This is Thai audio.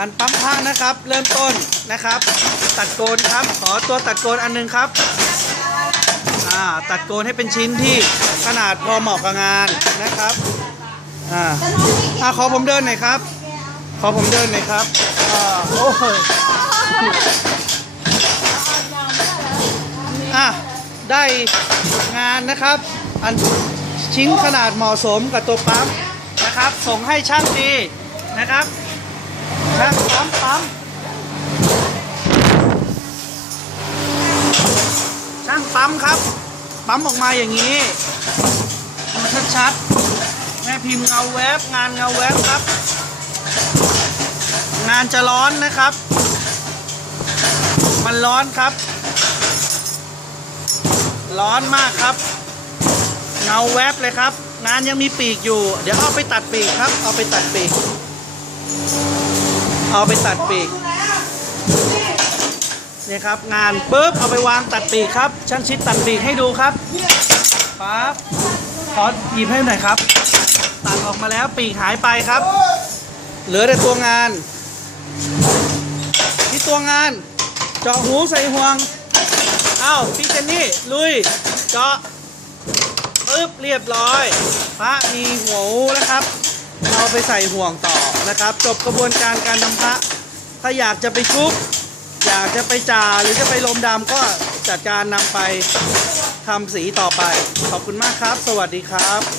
การปั๊มพระนะครับ เริ่มต้นนะครับ ตัดโกนครับ ขอตัวตัดโกนอันหนึงครับอ่าตัดโกนให้เป็นชิ้นที่ขนาดพอเหมาะกับงานนะครับอ่าอ่าขอผมเดินหน่อยครับ ขอผมเดินหน่อยครับอ่าโอ้ยอะได้งานนะครับ อันชิ้นขนาดเหมาะสมกับตัวปั๊มนะครับ ส่งให้ช่างดีนะครับ ช่างปั๊มปั๊มช่างปั๊มครับ ปั๊มออกมาอย่างนี้ดูชัดๆแม่พิมพ์เงาแวบงานเงาแวบครับ งานจะร้อนนะครับ มันร้อนครับ ร้อนมากครับ เงาแวบเลยครับ งานยังมีปีกอยู่ เดี๋ยวเอาไปตัดปีกครับ เอาไปตัดปีก เอาไปตัดปีกนี่ครับงานปุ๊บเอาไปวางตัดปีกครับช่างชิดตัดปีกให้ดูครับปั๊บขอหยิบให้หน่อยครับ ตัดออกมาแล้วปีกหายไปครับ เหลือแต่ตัวงานนี่ตัวงานเจาะหูใส่ห่วงเอ้าพี่เจนนี่ลุยเจาะปึ๊บเรียบร้อยพระมีหัวหูนะครับ ไปใส่ห่วงต่อนะครับ จบกระบวนการการนำพระ ถ้าอยากจะไปชุบ อยากจะไปจ่าหรือจะไปลมดำก็จัดการนำไปทำสีต่อไป ขอบคุณมากครับ สวัสดีครับ